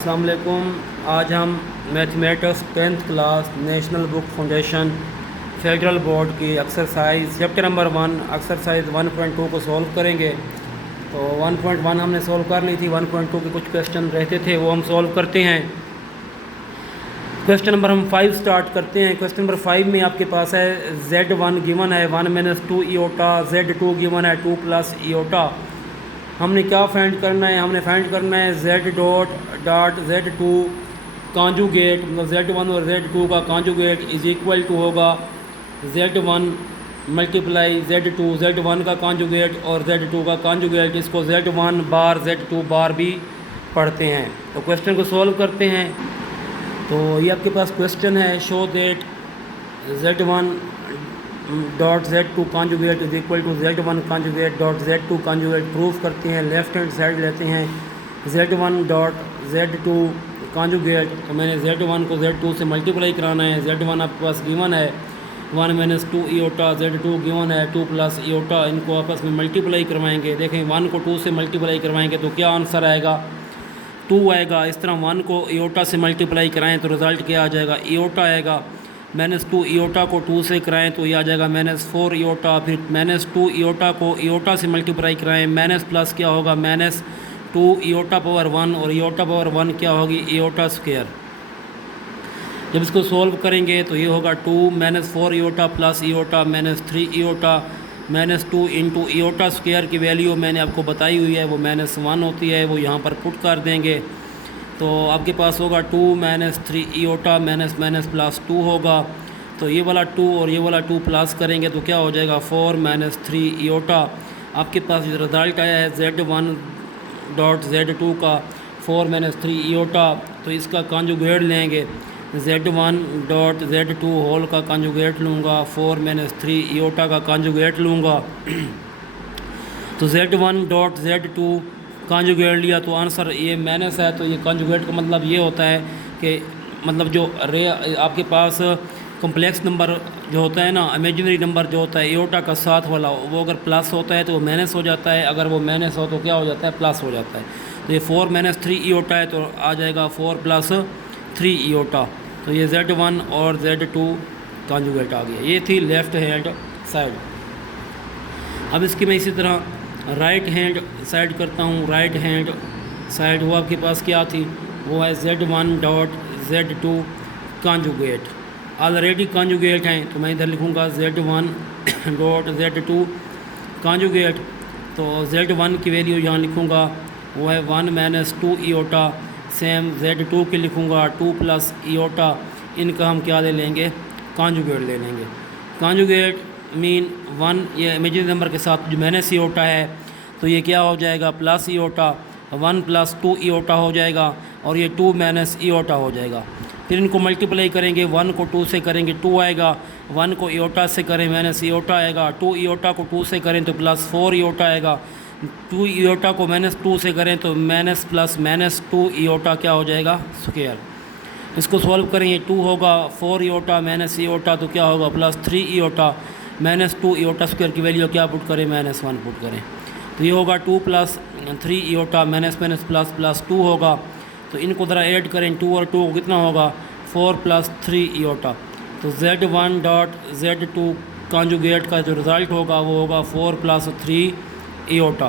अस्सलाम वालेकुम। आज हम mathematics 10th class national book foundation federal board की एक्सरसाइज चैप्टर नंबर 1 एक्सरसाइज 1.2 को सॉल्व करेंगे। तो 1.1 हमने सॉल्व कर ली थी। 1.2 के कुछ क्वेश्चन रहते थे वो हम सॉल्व करते हैं। क्वेश्चन नंबर हम 5 स्टार्ट करते हैं। क्वेश्चन नंबर 5 में आपके पास है Z1 गिवन है 1 - 2 इयोटा, Z2 गिवन है 2 + इयोटा। हमने क्या फाइंड करना है? हमने फाइंड करना है Z.Z2 कॉन्जुगेट, मतलब Z1 और Z2 का कॉन्जुगेट इज इक्वल टू होगा Z1 मल्टीप्लाई Z2, Z1 का कॉन्जुगेट और Z2 का कॉन्जुगेट। इसको Z1 बार Z2 बार भी पढ़ते हैं। तो क्वेश्चन को सॉल्व करते हैं। तो ये आपके पास क्वेश्चन है, show that Z1 dot Z2 conjugate is equal to Z1 conjugate dot Z2 conjugate. Proof करते हैं, लेफ्ट हैंड साइड लेते हैं Z1 डॉट Z2 कॉन्जुगेट। तो मैंने Z1 को Z2 से मल्टीप्लाई कराना है। Z1 आपके पास गिवन है 1 - 2 इयोटा, Z2 गिवन है 2 + इयोटा। इनको आपस में मल्टीप्लाई करवाएंगे। देखें 1 को 2 से मल्टीप्लाई करवाएंगे तो क्या आंसर आएगा? 2 आएगा। इस तरह 1 को इयोटा से मल्टीप्लाई कराएं तो रिज़ल्ट क्या आ जाएगा? इयोटा आएगा। -2 इयोटा को 2 से कराएं तो ये आ जाएगा -4 इयोटा। फिर -2 इयोटा को इयोटा से मल्टीप्लाई कराएं, माइनस प्लस क्या होगा? -2 इयोटा पावर 1 और इयोटा पावर 1 क्या होगी? इयोटा स्क्वायर। जब इसको सॉल्व करेंगे तो ये होगा 2 -4 इयोटा प्लस इयोटा -3 इयोटा -2 इंटू इयोटा स्क्वायर की वैल्यू मैंने आपको बताई हुई है, वो -1 होती है। वो यहाँ पर पुट कर देंगे तो आपके पास होगा 2 - 3 इयोटा माइनस प्लस 2 होगा। तो ये वाला 2 और ये वाला 2 प्लस करेंगे तो क्या हो जाएगा? 4 - 3 इयोटा। आपके पास रिज़ल्ट आया है Z1 डॉट Z2 का 4 - 3 इयोटा। तो इसका कॉन्जुगेट लेंगे, Z1 डॉट Z2 होल का कॉन्जुगेट लूँगा, 4 - 3 इयोटा का कॉन्जुगेट लूँगा। तो Z1 डॉट Z2 कॉन्जुगेट लिया तो आंसर ये माइनस है। तो ये कॉन्जुगेट का मतलब ये होता है कि मतलब जो आपके पास कॉम्प्लेक्स नंबर जो होता है ना, इमेजिनरी नंबर जो होता है इयोटा का साथ वाला, वो अगर प्लस होता है तो वो माइनस हो जाता है, अगर वो माइनस हो तो क्या हो जाता है? प्लस हो जाता है। तो ये 4 - 3 इयोटा है तो आ जाएगा 4 + 3 इयोटा। तो ये Z1 और Z2 कॉन्जुगेट आ गया। ये थी लेफ़्ट हैंड साइड। अब इसकी मैं इसी तरह राइट हैंड साइड करता हूँ। राइट हैंड साइड वो आपके पास क्या थी? वो है Z1 dot Z2 conjugate. Already conjugate हैं तो मैं इधर लिखूँगा Z1 डॉट Z2 कॉन्जुगेट। तो Z1 की वैल्यू यहाँ लिखूँगा, वो है 1 - 2 इयोटा। सेम Z2 के लिखूँगा 2 + इयोटा। इनका हम क्या ले लेंगे? कॉन्जुगेट ले लेंगे। कॉन्जुगेट मीन 1 ये इमेजिनरी नंबर के साथ जो माइनस इयोटा है तो ये क्या हो जाएगा? प्लस इयोटा। 1 + 2 इयोटा हो जाएगा और ये 2 - इयोटा हो जाएगा। फिर इनको मल्टीप्लाई करेंगे, 1 को 2 से करेंगे 2 आएगा, 1 को इयोटा से करें माइनस इयोटा आएगा, 2 इयोटा को 2 से करें तो +4 इयोटा आएगा, 2 इयोटा को -2 से करें तो माइनस प्लस -2 इयोटा क्या हो जाएगा? स्क्वायर। इसको सॉल्व करेंगे 2 होगा, 4 इयोटा माइनस इयोटा तो क्या होगा? +3 इयोटा। -2 इयोटा स्क्वायर की वैल्यू क्या पुट करें? -1 पुट करें। तो ये होगा 2 + 3 इयोटा माइनस प्लस 2 होगा। तो इनको ज़रा ऐड करें, 2 और 2 कितना होगा? 4 + 3 इयोटा। तो Z1 डॉट Z2 कॉन्जुगेट का जो रिज़ल्ट होगा वो होगा 4 + 3 इयोटा।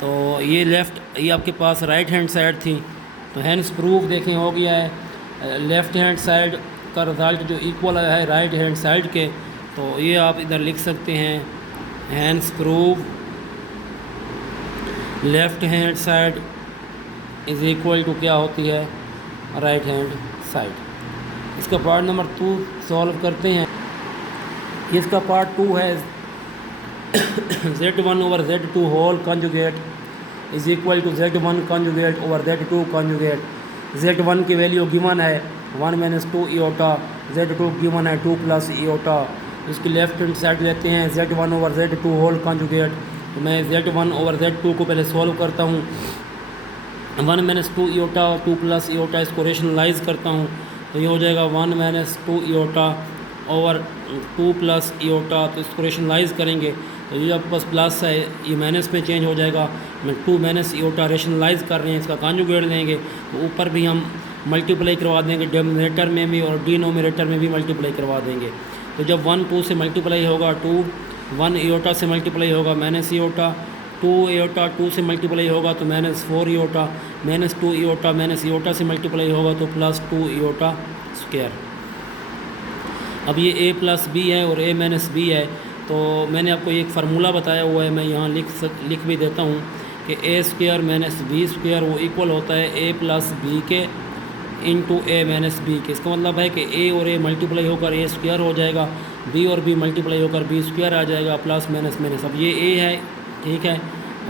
तो ये लेफ़्ट, ये आपके पास राइट हैंड साइड थी। तो हैंड्स प्रूफ देखें हो गया है। लेफ़्ट हैंड साइड का रिज़ल्ट जो इक्वल है राइट हैंड साइड के, तो ये आप इधर लिख सकते हैं, hence proved left hand side is equal to क्या होती है? Right hand side. इसका पार्ट नंबर 2 सॉल्व करते हैं। इसका पार्ट 2 है Z1 over Z2 whole conjugate is equal to Z1 conjugate over Z2 conjugate. Z1 की वैल्यू गिवन है 1 - 2 इयोटा, Z2 गिवन है 2 + इयोटा। इसकी लेफ्ट हैंड साइड लेते हैं Z1 over Z2 whole conjugate. तो मैं Z1 ओवर Z2 को पहले सॉल्व करता हूँ। 1 - 2 इयोटा 2 + इयोटा, इसको रेशनलाइज करता हूँ तो ये हो जाएगा 1 - 2 इयोटा ओवर 2 + इयोटा। तो इसको रेशनलाइज करेंगे तो ये आपके पास प्लस है, ये माइनस में चेंज हो जाएगा। मैं 2 माइनस इयोटा रेशनलाइज कर रहे हैं, इसका कॉन्जुगेट लेंगे तो ऊपर भी हम मल्टीप्लाई करवा देंगे, डिनोमिनेटर में भी और डिनोमिनेटर में भी मल्टीप्लाई करवा देंगे। तो जब 1 2 से मल्टीप्लाई होगा 2, 1 इयोटा से मल्टीप्लाई होगा माइनस इयोटा, 2 इयोटा 2 से मल्टीप्लाई होगा तो माइनस 4 इयोटा, माइनस 2 इयोटा माइनस इयोटा से मल्टीप्लाई होगा तो प्लस 2 इयोटा स्क्वायर। अब ये a प्लस बी है और a माइनस बी है, तो मैंने आपको एक फार्मूला बताया हुआ है, मैं यहाँ लिख भी देता हूँ कि a square minus B square वो इक्वल होता है a प्लस बी के इंटू a माइनस बी के। इसका मतलब है कि a और a मल्टीप्लाई होकर a स्क्वायर हो जाएगा, b और b मल्टीप्लाई होकर b स्क्वायर आ जाएगा, प्लस माइनस माइनस। अब ये a है, ठीक है,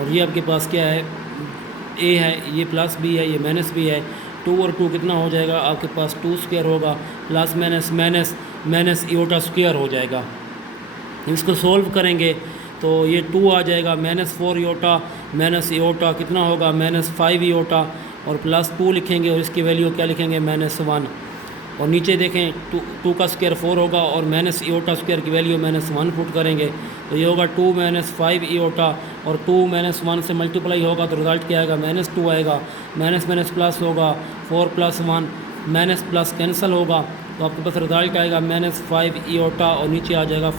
और ये आपके पास क्या है, a है, ये प्लस b है, ये माइनस b है। 2 और 2 कितना हो जाएगा आपके पास, 2 स्क्वायर होगा, plus minus minus minus iota square हो जाएगा। इसको सोल्व करेंगे तो ये 2 आ जाएगा, माइनस 4 इयोटा माइनस इयोटा कितना होगा, माइनस 5 इयोटा, और प्लस 2 लिखेंगे और इसकी वैल्यू क्या लिखेंगे, माइनस 1। और नीचे देखें 2 का स्क्वायर 4 होगा और माइनस इयोटा स्क्वायर की वैल्यू माइनस 1 पुट करेंगे तो ये होगा 2 माइनस 5 इयोटा, और 2 माइनस 1 से मल्टीप्लाई होगा तो रिज़ल्ट क्या आएगा, माइनस 2 आएगा। माइनस माइनस प्लस होगा, 4 प्लस 1 माइनस प्लस कैंसिल होगा तो आपके पास रिज़ल्ट आएगा माइनस 5 इयोटा और नीचे आ जाएगा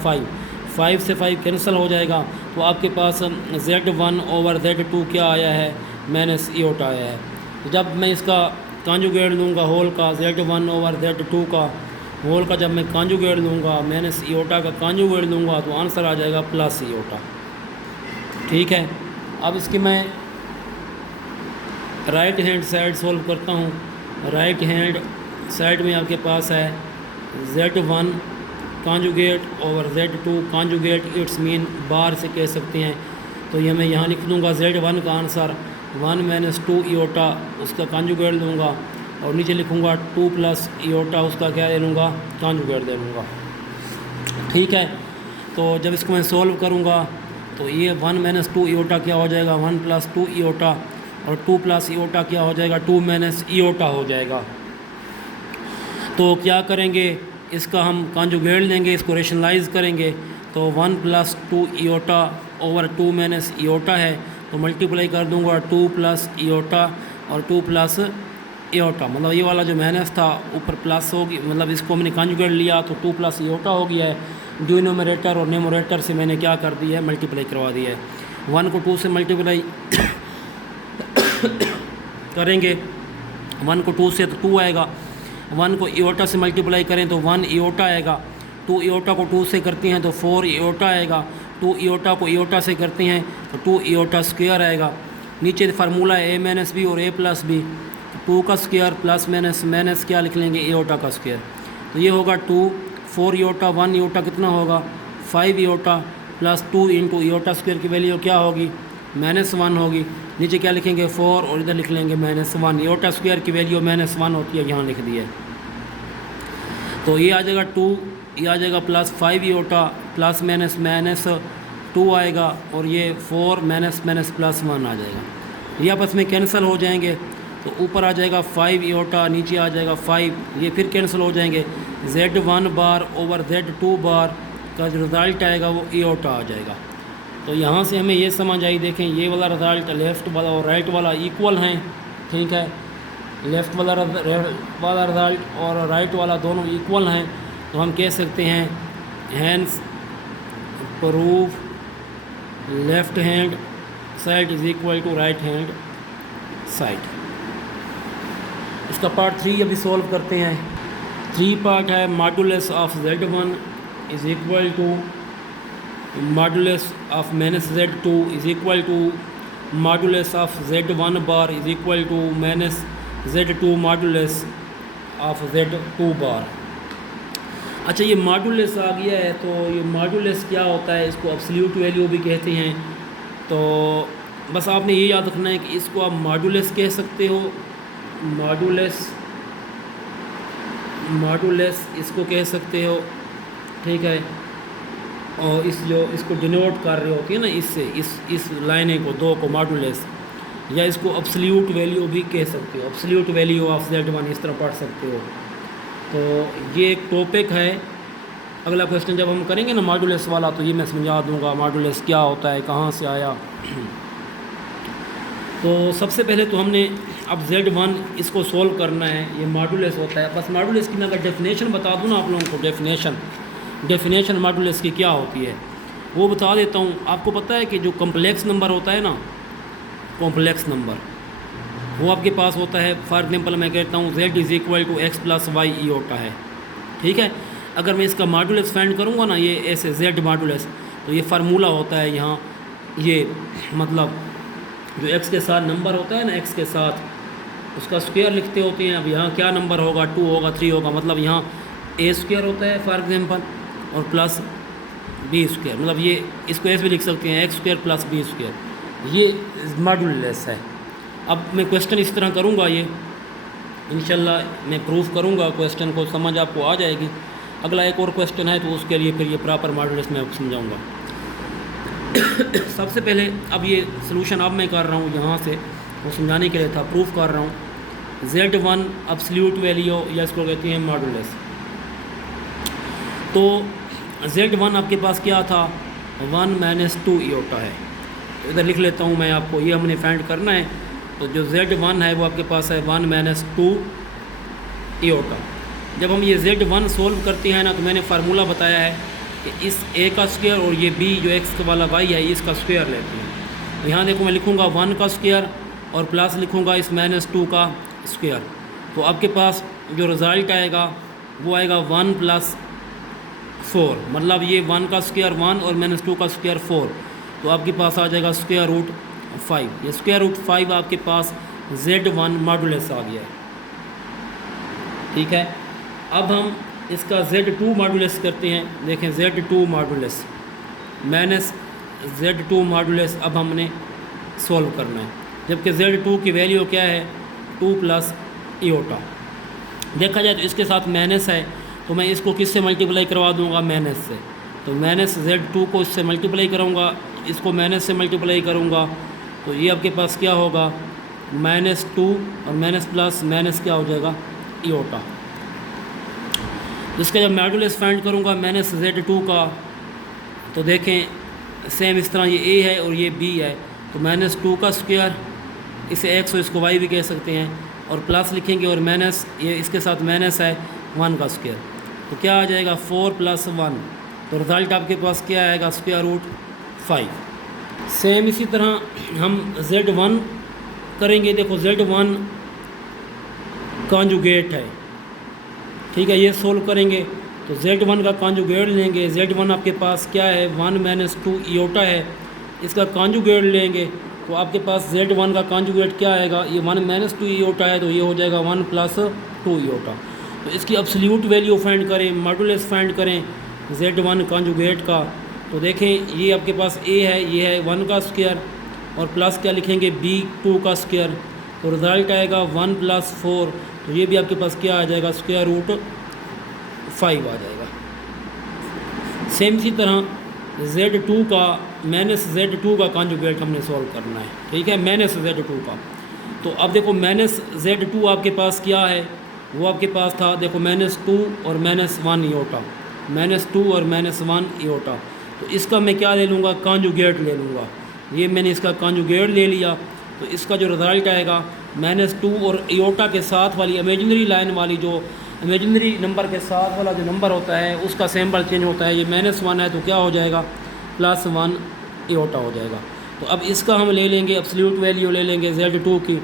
5 से 5 कैंसिल हो जाएगा तो आपके पास Z1 ओवर Z2 क्या आया है, माइनस इयोटा आया है। तो जब मैं इसका कॉन्जुगेट लूँगा होल का, Z1 ओवर Z2 का होल का जब मैं कॉन्जुगेट लूँगा, माइनस इयोटा का कॉन्जुगेट लूँगा तो आंसर आ जाएगा प्लस इयोटा, ठीक है। अब इसकी मैं राइट हैंड साइड सॉल्व करता हूँ। राइट हैंड साइड में आपके पास है Z1 conjugate over Z2 conjugate, it's mean bar से कह सकते हैं। तो ये मैं यहाँ लिख दूँगा Z1 का आंसर 1 माइनस 2 इयोटा, उसका कॉन्जुगेट लूँगा और नीचे लिखूँगा 2 प्लस इयोटा, उसका क्या ले लूँगा, कॉन्जुगेट दे लूँगा, ठीक है। तो जब इसको मैं सोल्व करूँगा तो ये 1 माइनस 2 इयोटा क्या हो जाएगा, 1 प्लस 2 इयोटा, और 2 प्लस इयोटा क्या हो जाएगा, 2 माइनस इयोटा हो जाएगा। तो क्या करेंगे, इसका हम कॉन्जुगेट लेंगे, इसको रेशनलाइज करेंगे तो 1 प्लस 2 इयोटा ओवर 2 माइनस इयोटा है तो मल्टीप्लाई कर दूंगा 2 प्लस इयोटा और 2 प्लस इयोटा, मतलब ये वाला जो माइनस था ऊपर प्लस होगी, मतलब इसको हमने कॉन्जुगेट लिया तो 2 प्लस इयोटा हो गया है। डिनोमिनेटर और न्यूमरेटर से मैंने क्या कर दिया है, मल्टीप्लाई करवा दिया है। 1 को 2 से मल्टीप्लाई करेंगे, 1 को 2 से तो 2 आएगा, 1 को इयोटा से मल्टीप्लाई करें तो 1 इयोटा आएगा, 2 इयोटा को 2 से करते हैं तो 4 इयोटा आएगा, 2 इयोटा को इयोटा से करते हैं तो 2 इयोटा स्क्वायर आएगा। नीचे फार्मूला है a माइनस बी और a प्लस बी, 2 का स्क्वायर प्लस माइनस माइनस क्या लिख लेंगे, इयोटा का स्क्वायर। तो ये होगा 2, 4 इयोटा, 1 इयोटा कितना होगा, 5 इयोटा प्लस 2 इंटू इयोटा स्क्वायर की वैल्यू क्या होगी, माइनस 1 होगी। नीचे क्या लिखेंगे 4 और इधर लिख लेंगे माइनस 1, इयोटा स्क्वायर की वैल्यू माइनस 1 होती है, यहाँ लिख दी है। तो ये आ जाएगा 2, ये आ जाएगा प्लस 5 इयोटा प्लस माइनस माइनस 2 आएगा, और ये 4 माइनस माइनस प्लस 1 आ जाएगा। ये आपस में कैंसिल हो जाएंगे तो ऊपर आ जाएगा 5 इयोटा, नीचे आ जाएगा 5, ये फिर कैंसिल हो जाएंगे। Z1 बार ओवर Z2 बार का जो रिज़ल्ट आएगा वो इयोटा आ जाएगा। तो यहाँ से हमें ये समझ आई, देखें ये वाला रिज़ल्ट लेफ़्ट वाला और राइट वाला इक्वल हैं, ठीक है, लेफ़्ट वाला रिज़ल्ट और राइट वाला दोनों इक्वल हैं। तो हम कह सकते हैं hence proof left hand side is equal to right hand side. इसका पार्ट 3 अभी सॉल्व करते हैं। 3 पार्ट है, modulus of Z1 is equal to modulus of minus Z2 is equal to modulus of Z1 bar is equal to minus Z2 modulus of Z2 bar. अच्छा, ये modulus आ गया है, तो ये मॉडुलस क्या होता है, इसको एब्सोल्यूट वैल्यू भी कहते हैं। तो बस आपने ये याद रखना है कि इसको आप मॉडुलस कह सकते हो, मॉडुलस इसको कह सकते हो, ठीक है। और इसको डिनोट कर रहे होती है ना, इससे इस लाइन को 2 को मॉडुलस, या इसको एब्सोल्यूट वैल्यू भी कह सकते हो, एब्सोल्यूट वैल्यू ऑफ Z1 इस तरह पढ़ सकते हो। तो ये एक टॉपिक है अगला क्वेश्चन जब हम करेंगे ना मॉडुलस वाला, तो ये मैं समझा दूंगा मॉडुलस क्या होता है, कहाँ से आया। तो सबसे पहले तो हमने अब Z1 इसको सोल्व करना है, ये मॉडुलस होता है। बस मॉडुलस की मैं अगर डेफिनेशन बता दूँ ना आप लोगों को, डेफिनेशन मॉडुलस की क्या होती है वो बता देता हूँ। आपको पता है कि जो कम्प्लेक्स नंबर होता है ना, कॉम्प्लेक्स नंबर, वो आपके पास होता है। फॉर एग्जांपल मैं कहता हूँ Z is equal to x plus Y होता है, ठीक है। अगर मैं इसका मॉडुलस फाइंड करूँगा ना, ये ऐसे Z मॉडुलस, तो ये फार्मूला होता है यहाँ, ये मतलब जो x के साथ नंबर होता है ना, x के साथ उसका स्क्वायर लिखते होते हैं। अब यहाँ क्या नंबर होगा, 2 होगा, 3 होगा, मतलब यहाँ a स्क्वायर होता है फॉर एग्जांपल, और प्लस b स्क्वायर, मतलब ये इसको ऐसे भी लिख सकते हैं, x square plus b square, ये मॉडुलस है। अब मैं क्वेश्चन इस तरह करूँगा, ये इंशाल्लाह मैं प्रूफ करूँगा, क्वेश्चन को समझ आपको आ जाएगी। अगला एक और क्वेश्चन है, तो उसके लिए फिर ये प्रॉपर मॉडुलस मैं आपको समझाऊँगा। सबसे पहले अब ये सलूशन अब मैं कर रहा हूँ यहाँ से, वो समझाने के लिए था, प्रूफ कर रहा हूँ। Z1 एब्सोल्यूट वैल्यू, या इसको कहते हैं मॉडुलस। तो Z1 आपके पास क्या था, 1 माइनस 2 इयोटा है। तो इधर लिख लेता हूँ मैं आपको, ये हमने फाइंड करना है। तो जो Z1 है वो आपके पास है 1 माइनस 2 इयोटा। जब हम ये Z1 सोल्व करते हैं ना, तो मैंने फार्मूला बताया है कि इस a का स्क्वायर और ये b जो x वाला y है, इसका स्क्वायर लेते हैं। तो यहाँ देखो मैं लिखूँगा 1 का स्क्वायर और प्लस लिखूँगा इस माइनस 2 का स्क्वायर। तो आपके पास जो रिज़ल्ट आएगा वो आएगा 1 प्लस 4, मतलब ये 1 का स्क्वायर 1 और माइनस 2 का स्क्वायर 4। तो आपके पास आ जाएगा स्क्वायर रूट 5। ये स्क्वायर रूट 5 आपके पास Z1 मॉडुलस आ गया है, ठीक है। अब हम इसका Z2 मॉडुलस करते हैं। देखें Z2 modulus minus Z2 modulus अब हमने सॉल्व करना है, जबकि Z2 की वैल्यू क्या है, 2 प्लस इयोटा। देखा जाए तो इसके साथ माइनस है, तो मैं इसको किससे मल्टीप्लाई करवा दूंगा, माइनस से। तो माइनस Z2 को इससे मल्टीप्लाई करूँगा, इसको माइनस से मल्टीप्लाई करूँगा, तो ये आपके पास क्या होगा, -2 और माइनस प्लस माइनस क्या हो जाएगा, इयोटा। इसका जब मॉडुलस फाइंड करूँगा माइनस Z2 का, तो देखें सेम इस तरह ये a है और ये b है। तो -2 का स्क्वायर, इसे x और इसको y भी कह सकते हैं, और प्लस लिखेंगे, और माइनस ये इसके साथ माइनस है 1 का स्क्वायर। तो क्या आ जाएगा 4 प्लस 1। तो रिज़ल्ट आपके पास क्या आएगा, स्क्वायर रूट 5। सेम इसी तरह हम Z1 करेंगे। देखो Z1 कॉन्जुगेट है, ठीक है, ये सोल्व करेंगे। तो Z1 का कॉन्जुगेट लेंगे। Z1 आपके पास क्या है, 1 माइनस 2 इयोटा है, इसका कॉन्जुगेट लेंगे। तो आपके पास Z1 का कॉन्जुगेट क्या आएगा, ये 1 माइनस 2 इयोटा है, तो ये हो जाएगा 1 प्लस 2 इयोटा। तो इसकी एब्सोल्यूट वैल्यू फाइंड करें, मॉडुलस फाइंड करें Z1 कॉन्जुगेट का। तो देखें ये आपके पास a है, ये है 1 का स्क्वायर, और प्लस क्या लिखेंगे, b 2 का स्क्वायर। तो रिज़ल्ट आएगा 1 प्लस 4। तो ये भी आपके पास क्या आ जाएगा, स्क्वायर रूट 5 आ जाएगा। सेम इसी तरह Z2 का माइनस Z2 का कॉन्जुगेट हमने सॉल्व करना है, ठीक है, माइनस Z2 का। तो अब देखो माइनस Z2 आपके पास क्या है, वो आपके पास था, देखो -2 और -1 इयोटा, -2 और -1 इयोटा। तो इसका मैं क्या ले लूँगा, कॉन्जुगेट ले लूँगा। ये मैंने इसका कॉन्जुगेट ले लिया। तो इसका जो रिज़ल्ट आएगा -2 और इयोटा के साथ वाली इमेजिनरी लाइन वाली, जो इमेजिनरी नंबर के साथ वाला जो नंबर होता है उसका सिंबल चेंज होता है। ये -1 है, तो क्या हो जाएगा, +1 इयोटा हो जाएगा। तो अब इसका हम ले लेंगे एब्सोल्यूट वैल्यू, ले लेंगे Z2 की।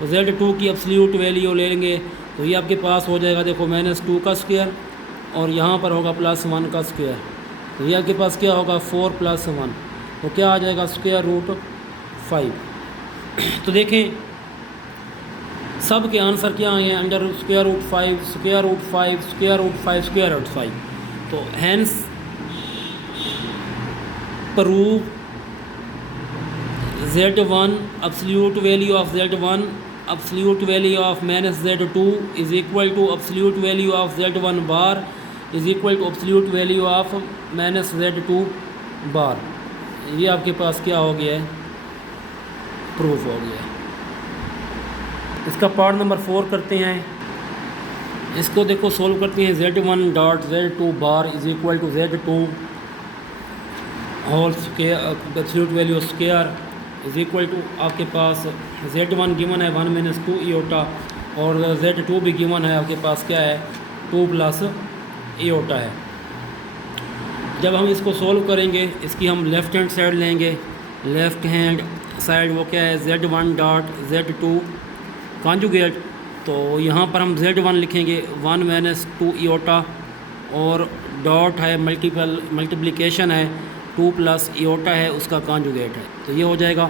तो Z2 की एब्सोल्यूट वैल्यू ले लेंगे, तो ये आपके पास हो जाएगा, देखो -2 का स्क्वायर, और यहाँ पर होगा +1 का स्क्वायर। तो ये आपके पास क्या होगा, 4 + 1, तो क्या आ जाएगा, स्क्वायर रूट 5। तो देखें सब के आंसर क्या आए हैं, under square root 5, square root 5, square root 5, square root 5। तो hence prove Z1 absolute value of Z1 absolute value of -Z2 is equal to absolute value of Z1 bar is equal to absolute value of -Z2 bar. ये आपके पास क्या हो गया है, proof हो गया है। इसका पार्ट नंबर 4 करते हैं। इसको देखो सोल्व करते हैं। z1 dot z2 bar is equal to z2 whole square absolute value square is equal to आपके पास z1 गिवन है 1 माइनस 2 इयोटा और z2 भी गिवन है आपके पास क्या है 2 प्लस इयोटा है। जब हम इसको सोल्व करेंगे इसकी हम लेफ़्ट हैंड साइड लेंगे। लेफ़्ट हैंड साइड वो क्या है z1 डॉट z2 कॉन्जुगेट। तो यहाँ पर हम z1 लिखेंगे 1 माइनस 2 इयोटा और डॉट है मल्टीप्लिकेशन है 2 प्लस इयोटा है उसका कॉन्जुगेट है। तो ये हो जाएगा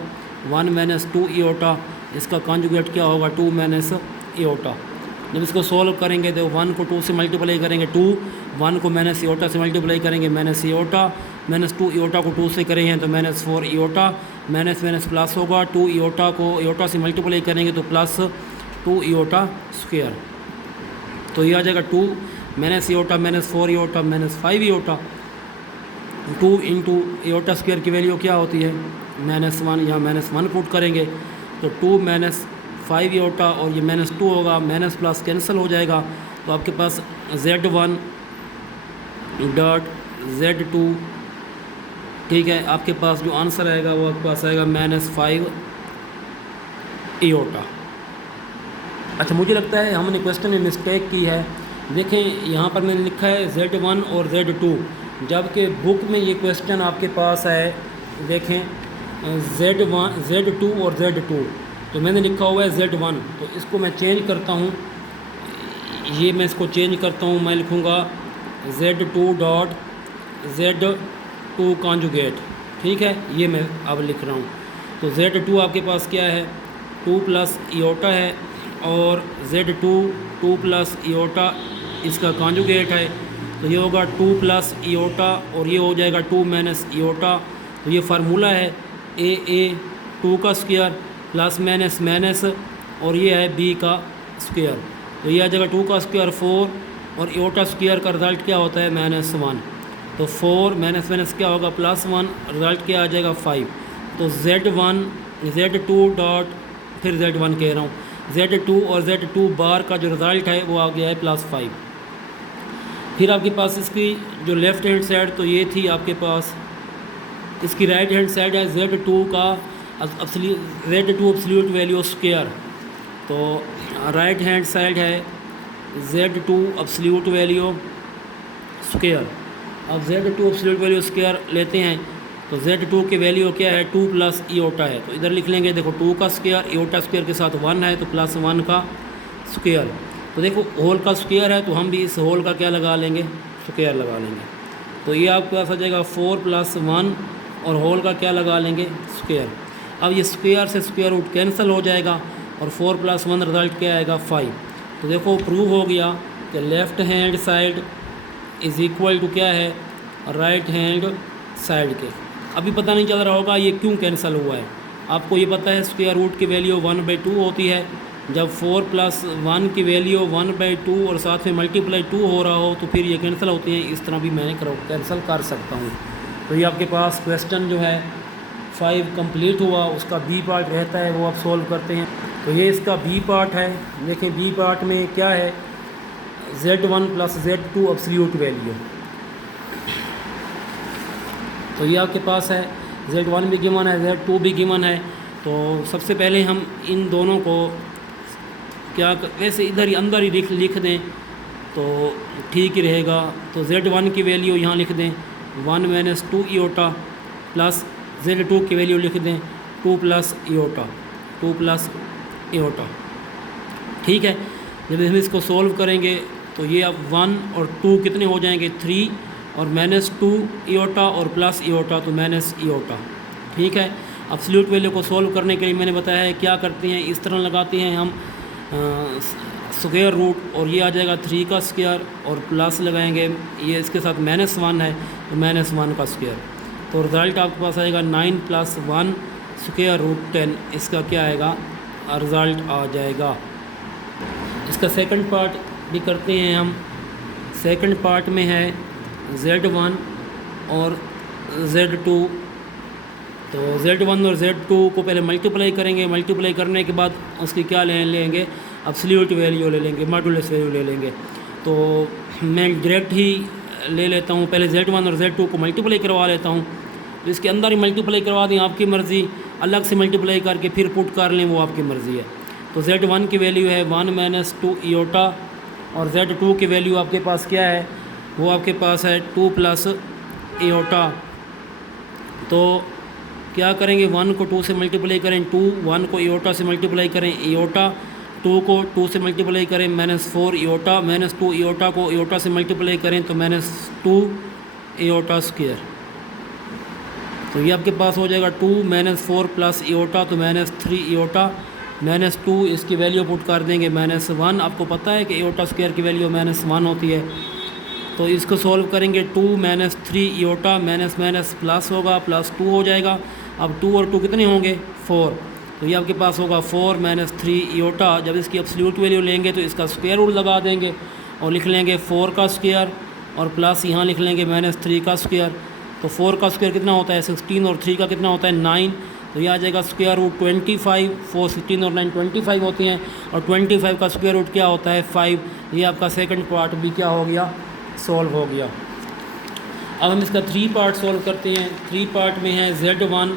1 माइनस 2 इयोटा, इसका कॉन्जुगेट क्या होगा 2 माइनस इयोटा। जब इसको सोल्व करेंगे तो 1 को 2 से मल्टीप्लाई करेंगे 2, 1 को माइनस इयोटा से मल्टीप्लाई करेंगे माइनस इयोटा, माइनस 2 इयोटा को 2 से करेंगे तो minus 4 iota, minus minus plus होगा 2 इयोटा को इयोटा से मल्टीप्लाई करेंगे तो प्लस 2 इयोटा स्क्वायर। तो ये आ जाएगा 2 minus iota minus 4 iota minus 5 iota. 2 into iota square की वैल्यू क्या होती है -1, यहाँ -1 पुट करेंगे तो 2 माइनस 5 इयोटा और ये -2 होगा, माइनस प्लस कैंसिल हो जाएगा। तो आपके पास z1 डॉट z2 ठीक है, आपके पास जो आंसर आएगा वो आपके पास आएगा -5 इयोटा। अच्छा, मुझे लगता है हमने क्वेश्चन में मिस्टेक की है। देखें यहाँ पर मैंने लिखा है z1 और z2, जबकि बुक में ये क्वेश्चन आपके पास है देखें z1 z2 और z2, तो मैंने लिखा हुआ है z1। तो इसको मैं चेंज करता हूँ, ये मैं इसको चेंज करता हूँ, मैं लिखूँगा z2 डॉट z2 कॉन्जुगेट। ठीक है, ये मैं अब लिख रहा हूँ। तो z2 आपके पास क्या है 2 प्लस इयोटा है और z2 2 प्लस इयोटा इसका कॉन्जुगेट है। तो ये होगा 2 प्लस इयोटा और ये हो जाएगा 2 माइनस इयोटा। तो ये फार्मूला है a 2 का स्क्वायर प्लस माइनस माइनस और ये है b का स्क्वायर। तो ये आ जाएगा 2 का स्क्वायर 4 और इयोटा स्क्वायर का रिज़ल्ट क्या होता है -1। तो 4 माइनस माइनस क्या होगा +1, रिज़ल्ट क्या आ जाएगा 5। तो z1 z2 डॉट फिर z1 कह रहा हूँ z2 और z2 बार का जो रिज़ल्ट है वो आ गया है +5। फिर आपके पास इसकी जो लेफ़्ट हैंड साइड तो ये थी आपके पास, इसकी राइट हैंड साइड है z2 का z2 एब्सोल्यूट वैल्यू स्क्वायर। तो राइट हैंड साइड है z2 एब्सोल्यूट वैल्यू स्क्वायर। अब z2 एब्सोल्यूट वैल्यू स्क्वायर लेते हैं तो z2 की वैल्यू क्या है 2 प्लस इयोटा है। तो इधर लिख लेंगे, देखो 2 का स्क्वायर इयोटा स्क्वायर के साथ 1 है तो +1 का स्क्वायर। तो देखो होल का स्क्वायर है तो हम भी इस होल का क्या लगा लेंगे स्क्वायर लगा लेंगे। तो ये आपके पास आ जाएगा 4 + 1 और होल का क्या लगा लेंगे स्क्वायर। अब ये स्क्वायर से स्क्वायर रूट कैंसिल हो जाएगा और 4 + 1 रिज़ल्ट क्या आएगा 5। तो देखो प्रूव हो गया कि left hand side is equal to क्या है राइट हैंड साइड के। अभी पता नहीं चल रहा होगा ये क्यों कैंसिल हुआ है। आपको ये पता है स्क्वायर रूट की वैल्यू 1/2 होती है। जब 4 + 1 की वैल्यू 1/2 और साथ में मल्टीप्लाई 2 हो रहा हो तो फिर ये कैंसिल होती हैं। इस तरह भी मैं कैंसिल कर सकता हूँ। तो ये आपके पास क्वेश्चन जो है 5 कंप्लीट हुआ, उसका बी पार्ट रहता है वो आप सोल्व करते हैं। तो ये इसका बी पार्ट है। देखें बी पार्ट में क्या है z1 + z2 एब्सोल्यूट वैल्यू। तो ये आपके पास है z1 भी गिवन है z2 भी गिवन है। तो सबसे पहले हम इन दोनों को वैसे इधर ही अंदर ही लिख दें तो ठीक ही रहेगा। तो z1 की वैल्यू यहाँ लिख दें 1 माइनस 2 इयोटा प्लस z2 की वैल्यू लिख दें 2 प्लस इयोटा। ठीक है, जब हम इसको सोल्व करेंगे तो ये अब 1 और 2 कितने हो जाएंगे 3 और -2 इयोटा और प्लस इयोटा तो माइनस इयोटा। ठीक है, एब्सोल्यूट वैल्यू को सोल्व करने के लिए मैंने बताया है क्या करते हैं, इस तरह लगाते हैं हम स्क्वायर रूट और ये आ जाएगा 3 का स्क्वायर और प्लस लगाएंगे, ये इसके साथ -1 है तो -1 का स्क्वायर। तो रिज़ल्ट आपके पास आएगा 9 + 1 स्क्वायर रूट 10। इसका क्या आएगा रिज़ल्ट आ जाएगा। इसका सेकंड पार्ट भी करते हैं हम। सेकंड पार्ट में है z1 और z2। तो z1 और z2 को पहले मल्टीप्लाई करेंगे, मल्टीप्लाई करने के बाद उसकी क्या लेंगे एब्सोल्यूट वैल्यू ले लेंगे, मॉडुलस वैल्यू ले लेंगे। तो मैं डायरेक्ट ही ले लेता हूँ, पहले Z1 और Z2 को मल्टीप्लाई करवा लेता हूँ। तो इसके अंदर ही मल्टीप्लाई करवा दें, आपकी मर्ज़ी, अलग से मल्टीप्लाई करके फिर पुट कर लें, वो आपकी मर्ज़ी है। तो Z1 की वैल्यू है 1 - 2 इयोटा और Z2 की वैल्यू आपके पास क्या है, वो आपके पास है 2 + इयोटा। तो क्या करेंगे, 1 को 2 से मल्टीप्लाई करें 2, 1 को इयोटा से मल्टीप्लाई करें इयोटा, 2 को 2 से मल्टीप्लाई करें -4 इयोटा, -2 इयोटा को इयोटा से मल्टीप्लाई करें तो -2 इयोटा स्क्वायर। तो ये आपके पास हो जाएगा 2 - 4 + इयोटा तो -3 इयोटा, -2 इसकी वैल्यू पुट कर देंगे -1। आपको पता है कि इयोटा स्क्वायर की वैल्यू -1 होती है। तो इसको सॉल्व करेंगे 2 - 3 इयोटा, माइनस प्लस होगा, +2 हो जाएगा। अब 2 और 2 कितने होंगे, 4। तो ये आपके पास होगा 4 - 3 इयोटा। जब इसकी एब्सोल्यूट वैल्यू लेंगे तो इसका स्क्वायर रूट लगा देंगे और लिख लेंगे 4 का स्क्वायर और प्लस यहाँ लिख लेंगे -3 का स्क्वायर। तो 4 का स्क्वायर कितना होता है 16 और 3 का कितना होता है 9। तो ये आ जाएगा स्क्वायर रूट 25। 4 16 और 9 25 होती हैं और 25 का स्क्वायर रूट क्या होता है 5। ये आपका सेकंड पार्ट भी क्या हो गया, सॉल्व हो गया। अब हम इसका 3 पार्ट सॉल्व करते हैं। 3 पार्ट में है Z1,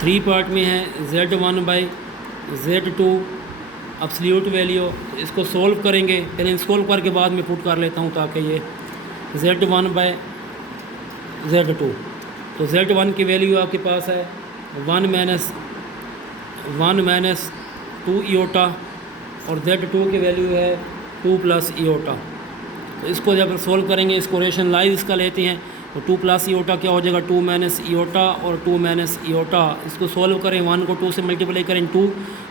3 पार्ट में है Z1/Z2 एब्सोल्यूट वैल्यू। इसको सॉल्व करेंगे, पहले सॉल्व करके बाद में पुट कर लेता हूँ ताकि ये Z1/Z2। तो Z1 की वैल्यू आपके पास है 1 - 2 इयोटा और Z2 की वैल्यू है 2 + इयोटा। तो इसको जब सोल्व करेंगे, इसको रेशन लाइव इसका लेते हैं तो 2 + इयोटा क्या हो जाएगा 2 - इयोटा और 2 - इयोटा। इसको सोल्व करें, 1 को 2 से मल्टीप्लाई करें 2,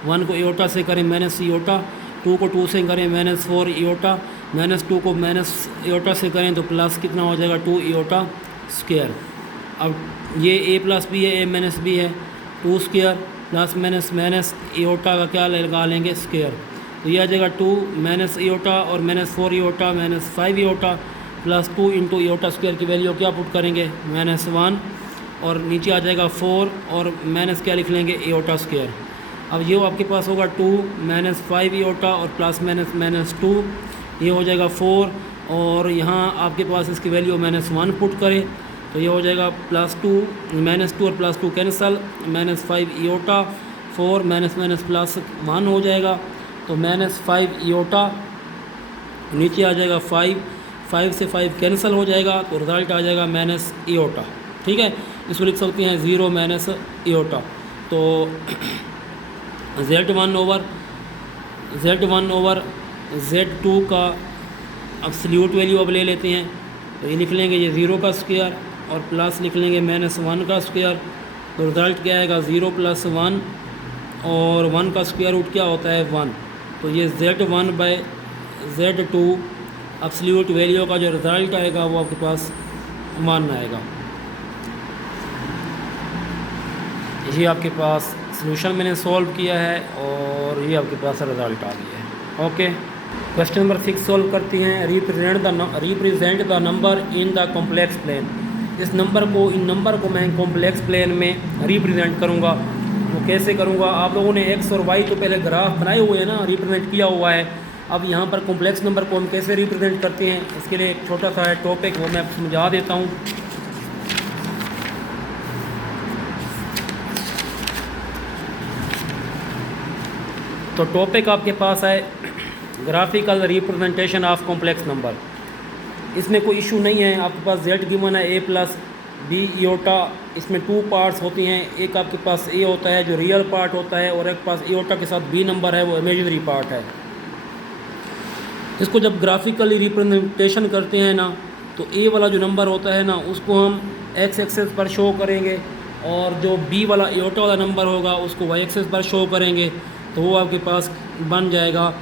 1 को इयोटा से करें -इयोटा, 2 को 2 से करें -4 इयोटा, -2 को इयोटा से करें तो प्लस कितना हो जाएगा 2 इयोटा स्क्वायर। अब ये a + b है, a - b है, 2 स्क्वायर प्लस माइनस इयोटा का क्या लगा लेंगे स्क्वायर। तो ये आ जाएगा 2 - इयोटा और -4 इयोटा -5 इयोटा प्लस 2 × इयोटा स्क्वायर की वैल्यू क्या पुट करेंगे -1 और नीचे आ जाएगा 4 और माइनस क्या लिख लेंगे इयोटा स्क्वायर। अब ये आपके पास होगा 2 - 5 इयोटा और प्लस -2, ये हो जाएगा 4 और यहाँ आपके पास इसकी वैल्यू -1 पुट करें तो ये हो जाएगा +2 -2 और +2 कैंसल, -5 इयोटा, 4 +1 हो जाएगा तो -5 इयोटा, नीचे आ जाएगा 5 से 5 कैंसिल हो जाएगा तो रिज़ल्ट आ जाएगा -इयोटा। ठीक है, इसको लिख सकते हैं 0 - इयोटा। तो Z1 ओवर Z2 का एब्सोल्यूट वैल्यू अब ले लेते हैं। तो ये लिख लेंगे ये 0 का स्क्वायर और प्लस लिख लेंगे -1 का स्क्वायर। तो रिज़ल्ट क्या आएगा 0 + 1 और 1 का स्क्वायर रूट क्या होता है 1। तो ये Z1/Z2 एब्सोल्यूट वैल्यू का जो रिज़ल्ट आएगा वो आपके पास 1 आएगा। ये आपके पास सॉल्यूशन मैंने सॉल्व किया है और ये आपके पास रिज़ल्ट आ गया है। ओके, क्वेश्चन नंबर 6 सॉल्व करती हैं। Represent the number in the complex plane. इस नंबर को, इन नंबर को मैं कॉम्प्लेक्स प्लेन में रिप्रेजेंट करूँगा। वो कैसे करूँगा, आप लोगों ने x और y तो पहले ग्राफ बनाए हुए हैं ना, रिप्रेजेंट किया हुआ है। अब यहाँ पर कॉम्प्लेक्स नंबर को हम कैसे रिप्रेजेंट करते हैं, इसके लिए एक छोटा सा है टॉपिक, वो मैं समझा देता हूँ। तो टॉपिक आपके पास है graphical representation of complex number. इसमें कोई इशू नहीं है, आपके पास z गिवन है a + b इयोटा। इसमें 2 पार्ट्स होती हैं, एक आपके पास a होता है जो रियल पार्ट होता है और एक पास इयोटा के साथ b नंबर है वो इमेजिनरी पार्ट है। इसको जब ग्राफिकली रिप्रेजेंटेशन करते हैं ना तो a वाला जो नंबर होता है ना उसको हम x एक्सेस पर शो करेंगे और जो b वाला इयोटा वाला नंबर होगा उसको y एक्सेस पर शो करेंगे। तो वो आपके पास बन जाएगा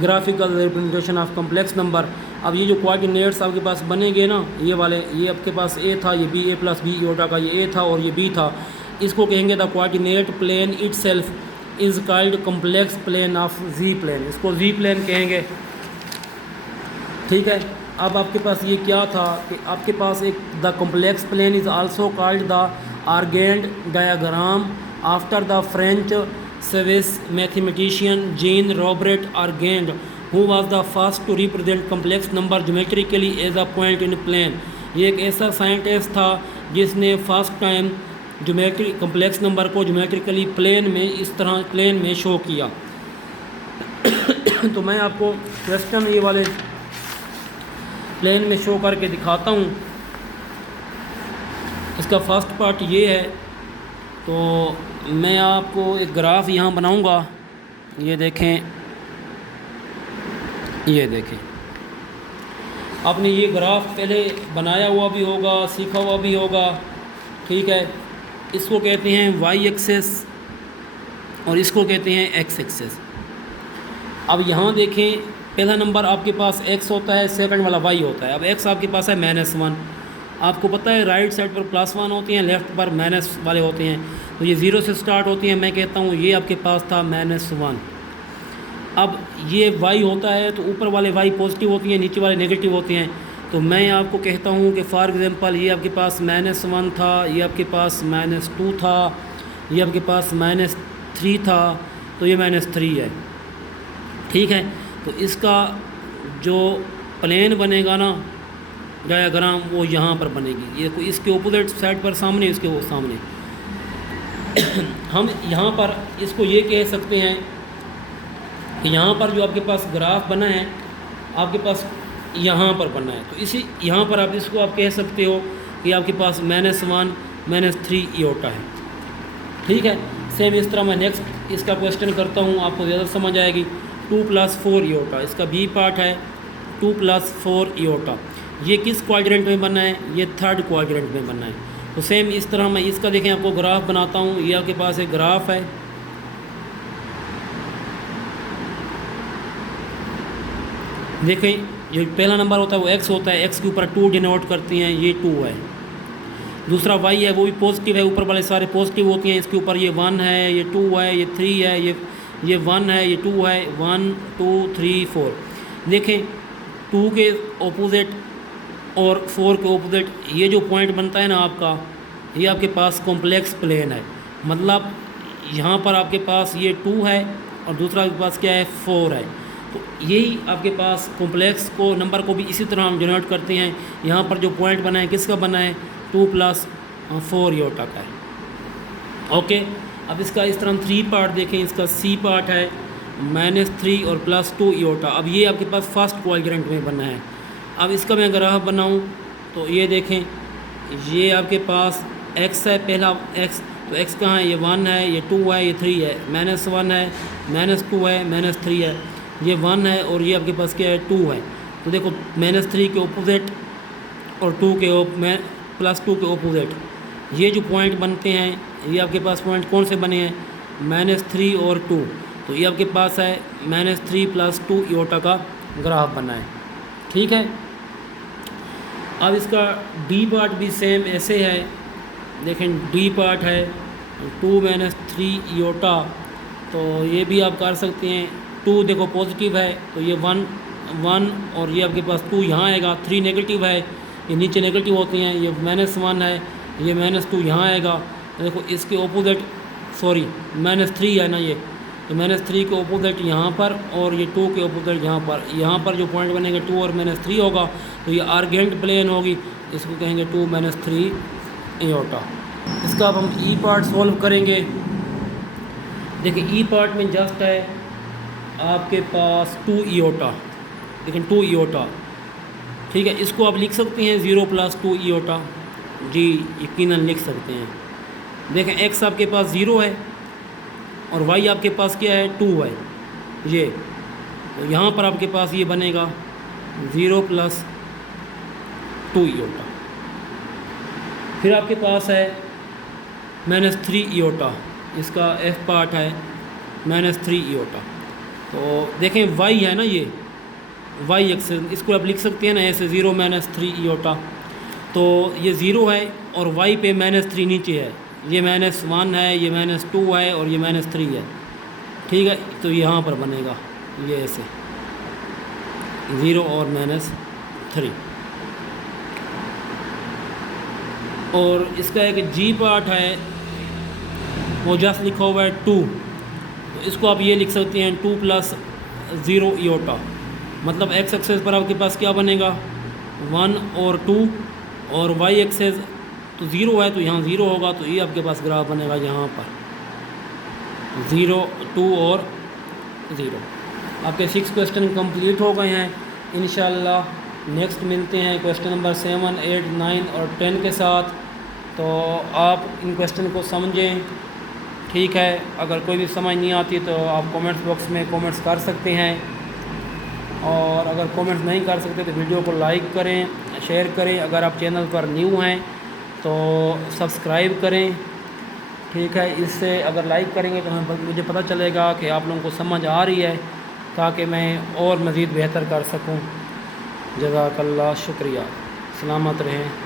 graphical representation of complex number. अब ये जो कोऑर्डिनेट्स आपके पास बनेंगे ना, ये वाले, ये आपके पास a था, ये a + b इयोटा का ये a था और ये b था, इसको कहेंगे the coordinate plane itself is called complex plane of z plane. इसको z प्लेन कहेंगे। ठीक है, अब आपके पास ये क्या था कि आपके पास एक the complex plane is also called the Argand diagram after the French Swiss mathematician Jean Robert Argand, who was the first to represent complex number geometrically as a point in plane। ये एक ऐसा scientist था जिसने first time geometry complex number को geometrically plane में इस तरह plane में शो किया। तो मैं आपको क्वेश्चन ये वाले प्लेन में शो करके दिखाता हूँ। इसका फर्स्ट पार्ट ये है। तो मैं आपको एक ग्राफ यहाँ बनाऊँगा, ये देखें, ये देखें। आपने ये ग्राफ पहले बनाया हुआ भी होगा, सीखा हुआ भी होगा, ठीक है। इसको कहते हैं वाई एक्सेस और इसको कहते हैं एक्स एक्सेस। अब यहाँ देखें, पहला नंबर आपके पास x होता है, सेकंड वाला y होता है। अब x आपके पास है -1। आपको पता है राइट साइड पर +1 होती हैं, लेफ़्ट पर माइनस वाले होते हैं। तो ये 0 से स्टार्ट होती हैं। मैं कहता हूँ ये आपके पास था -1। अब ये y होता है तो ऊपर वाले y पॉजिटिव होती हैं, नीचे वाले नेगेटिव होते हैं। तो मैं आपको कहता हूँ कि फॉर एग्ज़ाम्पल ये आपके पास -1 था, ये आपके पास -2 था, ये आपके पास -3 था, तो ये -3 है, ठीक है। तो इसका जो प्लेन बनेगा ना डायग्राम, वो यहाँ पर बनेगी। ये कोई इसके ऑपोजिट साइड पर सामने, इसके वो सामने। हम यहाँ पर इसको ये कह सकते हैं कि यहाँ पर जो आपके पास ग्राफ बना है, आपके पास यहाँ पर बना है। तो इसी यहाँ पर आप इसको आप कह सकते हो कि आपके पास -1 -3 इयोटा है, ठीक है। सेम इस तरह मैं नेक्स्ट इसका क्वेश्चन करता हूँ, आपको ज़्यादा समझ आएगी। 2 + 4 इयोटा, इसका बी पार्ट है। 2 + 4 इयोटा, ये किस क्वाड्रेंट में बना है? ये थर्ड क्वाड्रेंट में बना है। तो सेम इस तरह मैं इसका देखें, आपको ग्राफ बनाता हूँ। ये आपके पास एक ग्राफ है, देखें। जो पहला नंबर होता है वो x होता है, x के ऊपर 2 डिनोट करती हैं, ये 2 है। दूसरा y है, वो भी पॉजिटिव है, ऊपर वाले सारे पॉजिटिव होती हैं। इसके ऊपर ये 1 है, ये 2 है, ये 3 है, ये 1 है, ये 2 है। 1 2 3 4। देखें 2 के ऑपोजिट और 4 के ऑपोजिट ये जो पॉइंट बनता है ना आपका, ये आपके पास कॉम्प्लेक्स प्लेन है। मतलब यहाँ पर आपके पास ये 2 है और दूसरा आपके पास क्या है, 4 है। तो यही आपके पास कॉम्प्लेक्स को नंबर को भी इसी तरह हम जनरेट करते हैं। यहाँ पर जो पॉइंट बना है किसका बना है? 2 + 4 इयोटा का है, ओके। अब इसका इस तरह हम 3 पार्ट देखें। इसका सी पार्ट है -3 और +2 इयोटा। अब ये आपके पास फर्स्ट क्वाड्रेंट में बना है। अब इसका मैं ग्राफ बनाऊं तो ये देखें, ये आपके पास x है, पहला x। तो x कहाँ है? ये 1 है, ये 2 है, ये 3 है। -1 है, -2 है, -3 है, ये 1 है और ये आपके पास क्या है? 2 है। तो देखो -3 के ऑपोजिट और 2 के +2 के ऑपोजिट ये जो पॉइंट बनते हैं, ये आपके पास पॉइंट कौन से बने हैं? -3 और 2। तो ये आपके पास है -3 + 2 इयोटा का ग्राफ बना है, ठीक है। अब इसका डी पार्ट भी सेम ऐसे है। देखें डी पार्ट है 2 - 3 इयोटा। तो ये भी आप कर सकते हैं। 2 देखो पॉजिटिव है, तो ये 1 और ये आपके पास 2 यहाँ आएगा। 3 नेगेटिव है, ये नीचे नेगेटिव होती हैं। ये -1 है, ये -2 यहाँ आएगा। देखो इसके ऑपोजिट, सॉरी -3 है ना ये, तो -3 के ऑपोजिट यहाँ पर और ये 2 के ऑपोजिट यहाँ पर जो पॉइंट बनेंगे 2 और -3 होगा। तो ये आर्गेंट प्लेन होगी, इसको कहेंगे 2 - 3 इयोटा। इसका अब हम ई पार्ट सॉल्व करेंगे। देखिए ई पार्ट में जस्ट है आपके पास 2 इयोटा, लेकिन 2 इयोटा, ठीक है। इसको आप लिख सकते हैं 0 + 2 इयोटा, जी यकीनन लिख सकते हैं। देखें x आपके पास 0 है और y आपके पास क्या है? 2 है ये। तो यहाँ पर आपके पास ये बनेगा 0 + 2 इयोटा। फिर आपके पास है -3 इयोटा, इसका f पार्ट है -3 इयोटा। तो देखें y है ना, ये y एक्सेस, इसको आप लिख सकते हैं ना ऐसे 0 - 3 इयोटा। तो ये 0 है और y पे -3 नीचे है। ये -1 है, ये -2 है और ये -3 है, ठीक है। तो यहाँ पर बनेगा ये ऐसे 0 और -3। और इसका एक जी पार्ट है, वो जस्ट लिखा हुआ है 2। इसको आप ये लिख सकते हैं 2 + 0 ईओटा, मतलब एक्स एक्सेस पर आपके पास क्या बनेगा 1 और 2, और वाई एक्सेस तो 0 है तो यहाँ 0 होगा, तो ये आपके पास ग्राफ बनेगा यहाँ पर 0 2 और 0। आपके 6 क्वेश्चन कंप्लीट हो गए हैं। इंशाल्लाह नेक्स्ट मिलते हैं क्वेश्चन नंबर 7 8 9 और 10 के साथ। तो आप इन क्वेश्चन को समझें, ठीक है। अगर कोई भी समझ नहीं आती तो आप कमेंट्स बॉक्स में कमेंट्स कर सकते हैं, और अगर कमेंट्स नहीं कर सकते तो वीडियो को लाइक करें, शेयर करें। अगर आप चैनल पर न्यू हैं तो सब्सक्राइब करें, ठीक है। इससे अगर लाइक करेंगे तो मुझे पता चलेगा कि आप लोगों को समझ आ रही है, ताकि मैं और मज़ीद बेहतर कर सकूं। जज़ाकल्लाह, शुक्रिया। सलामत रहें।